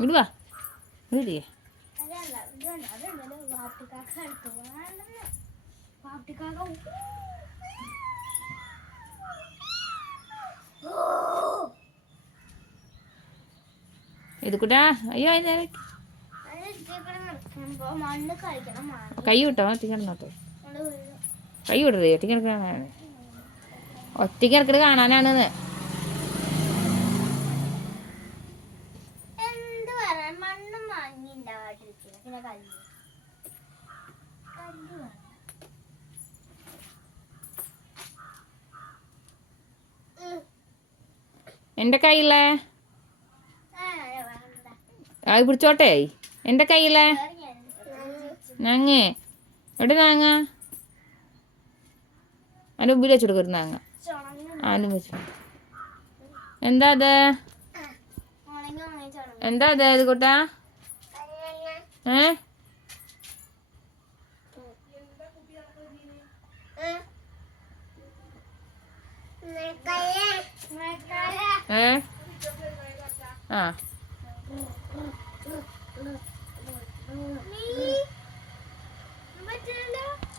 ഇടുവാ ഇടിയേ ഇത് കൂട്ടാ അയ്യോ കൈ വിട്ടോ ഒറ്റക്കിടന്നോട്ടെ കൈ വിടരുത് ഒറ്റക്കിടക്കാനാണ് ഒറ്റക്കിടക്കട് കാണാനാണെന്ന് എൻ്റെ കയ്യിലേ അത് പിടിച്ചോട്ടെ എൻ്റെ കയ്യിലേ നാങ്ങേ എവിടെ നാങ്ങ അതിൻ്റെ മുമ്പിൽ വെച്ചു കൊടുക്കരുത് നാങ്ങ അതിന് വെച്ചു എന്താ അത് എന്താ അത് ഇത് കൂട്ടാ ആ